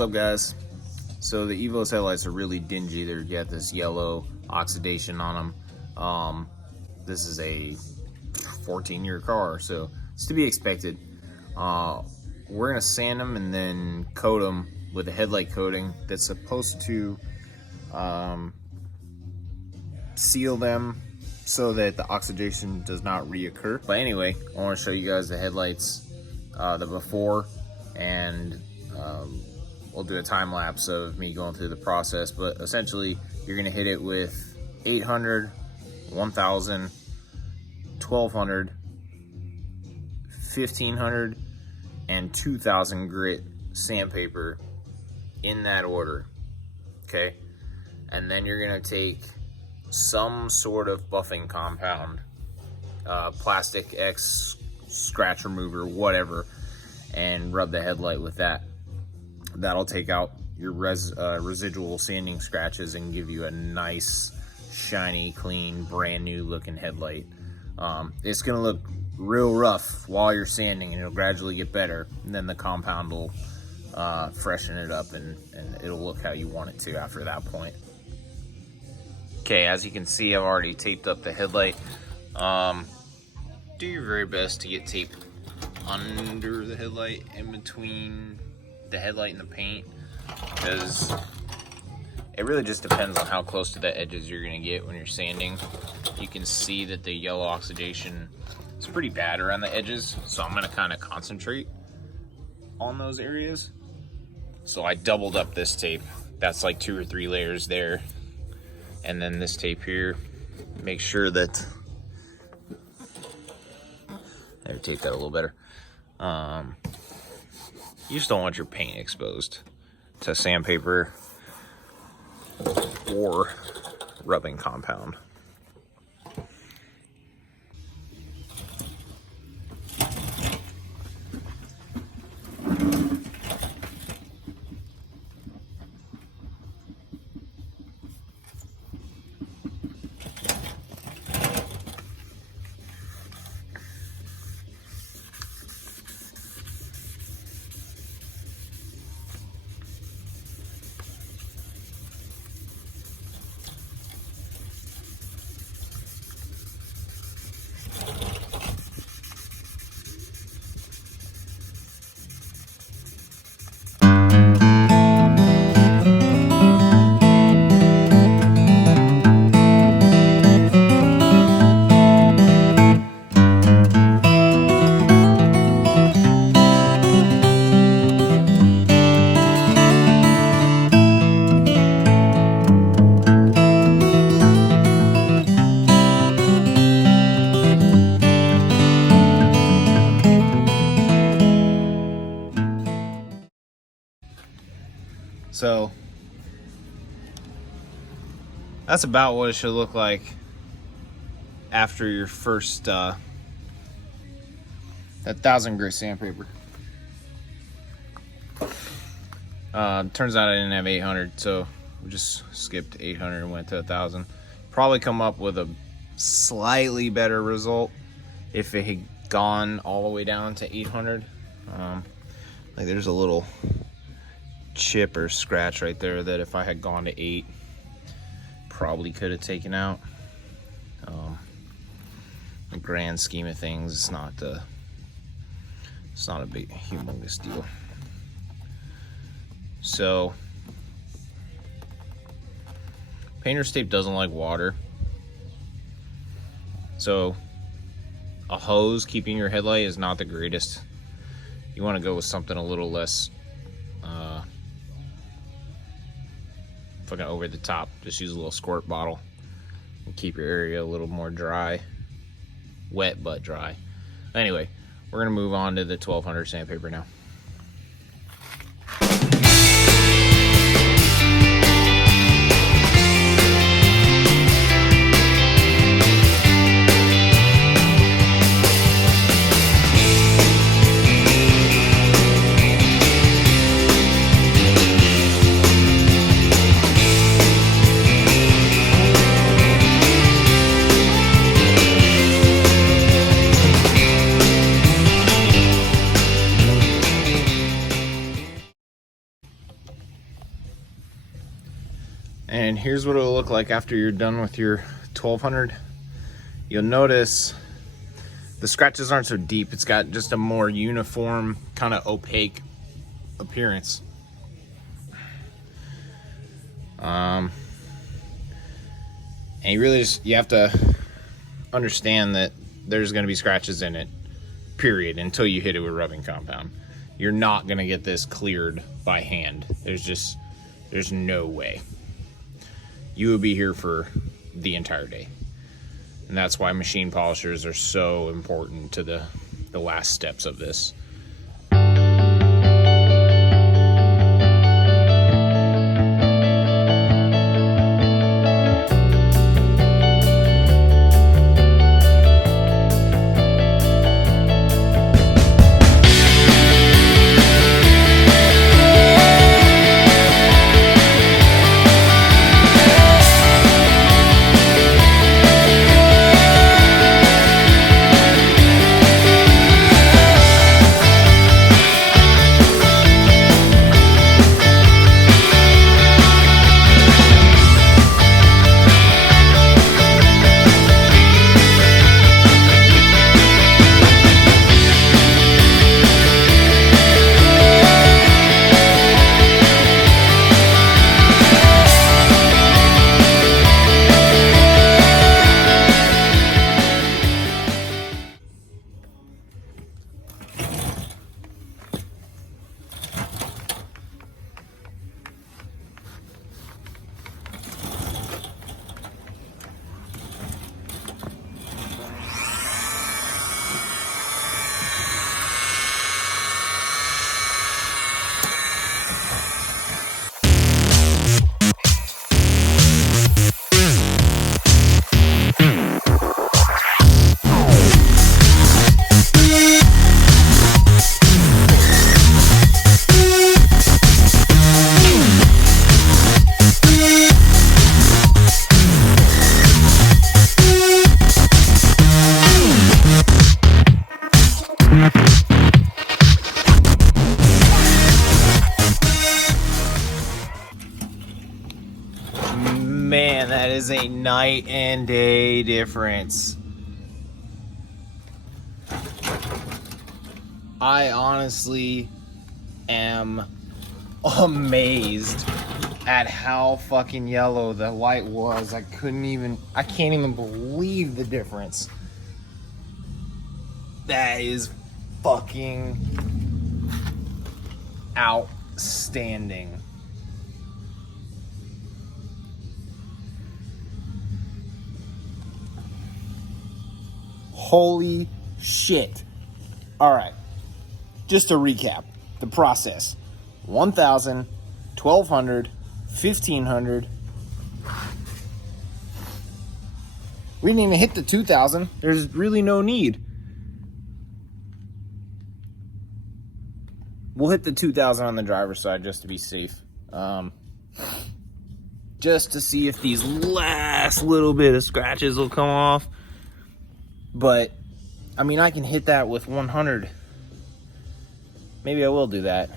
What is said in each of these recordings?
What's up, guys? So the EVO's headlights are really dingy. They've got this yellow oxidation on them. This is a 14-year car, so it's to be expected. We're gonna sand them and then coat them with a headlight coating that's supposed to seal them so that the oxidation does not reoccur. But anyway, I want to show you guys the headlights, the before, and we'll do a time lapse of me going through the process. But essentially, you're gonna hit it with 800, 1000, 1200, 1500, and 2000 grit sandpaper in that order, okay? And then you're gonna take some sort of buffing compound, plastic X, scratch remover, whatever, and rub the headlight with that. That'll take out your residual sanding scratches and give you a nice, shiny, clean, brand new looking headlight. It's gonna look real rough while you're sanding, and it'll gradually get better, and then the compound will freshen it up, and it'll look how you want it to after that point. Okay, as you can see, I've already taped up the headlight. Do your very best to get tape under the headlight, in between the headlight and the paint, because it really just depends on how close to the edges you're gonna get when you're sanding. You can see that the yellow oxidation is pretty bad around the edges, so I'm gonna kind of concentrate on those areas. So I doubled up this tape. That's like 2 or 3 layers there. And then this tape here, make sure that, I tape that a little better. You just don't want your paint exposed to sandpaper or rubbing compound. So that's about what it should look like after your first that 1000 grit sandpaper. Turns out I didn't have 800, so we just skipped 800 and went to 1000. Probably come up with a slightly better result if it had gone all the way down to 800. Like there's a little chip or scratch right there that if I had gone to 8, probably could have taken out. The grand scheme of things, it's not a big humongous deal. So painter's tape doesn't like water, so a hose keeping your headlight is not the greatest. You want to go with something a little less fucking over the top. Just use a little squirt bottle and keep your area a little more dry. Wet but dry. Anyway, we're gonna move on to the 1200 sandpaper now. And here's what it'll look like after you're done with your 1200. You'll notice the scratches aren't so deep. It's got just a more uniform, kind of opaque appearance. And you have to understand that there's going to be scratches in it, period, until you hit it with rubbing compound. You're not going to get this cleared by hand. There's no way. You will be here for the entire day. And that's why machine polishers are so important to the last steps of this. Man, that is a night and day difference. I honestly am amazed at how fucking yellow the light was. I can't even believe the difference. That is fucking outstanding. Holy shit. All right. Just to recap the process: 1,000, 1,200, 1,500. We didn't even hit the 2,000. There's really no need. We'll hit the 2,000 on the driver's side just to be safe. Just to see if these last little bit of scratches will come off. But, I mean, I can hit that with 100. Maybe I will do that.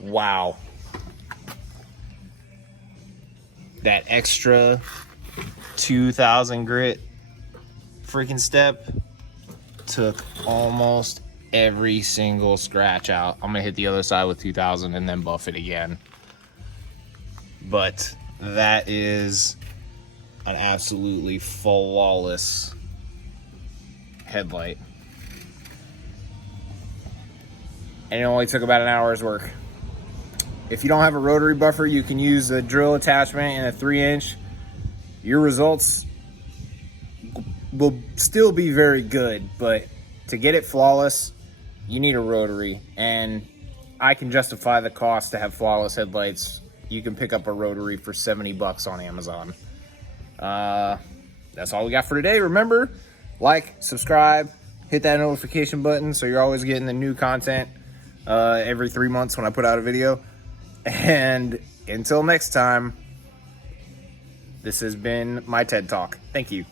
Wow. That extra 2000 grit freaking step took almost every single scratch out. I'm gonna hit the other side with 2000 and then buff it again. But that is an absolutely flawless headlight. And it only took about an hour's work. If you don't have a rotary buffer, you can use a drill attachment and a 3-inch. Your results will still be very good, but to get it flawless, you need a rotary. And I can justify the cost to have flawless headlights. You can pick up a rotary for 70 bucks on Amazon. That's all we got for today. Remember, like, subscribe, hit that notification button so you're always getting the new content every 3 months when I put out a video. And until next time, this has been my TED Talk. Thank you.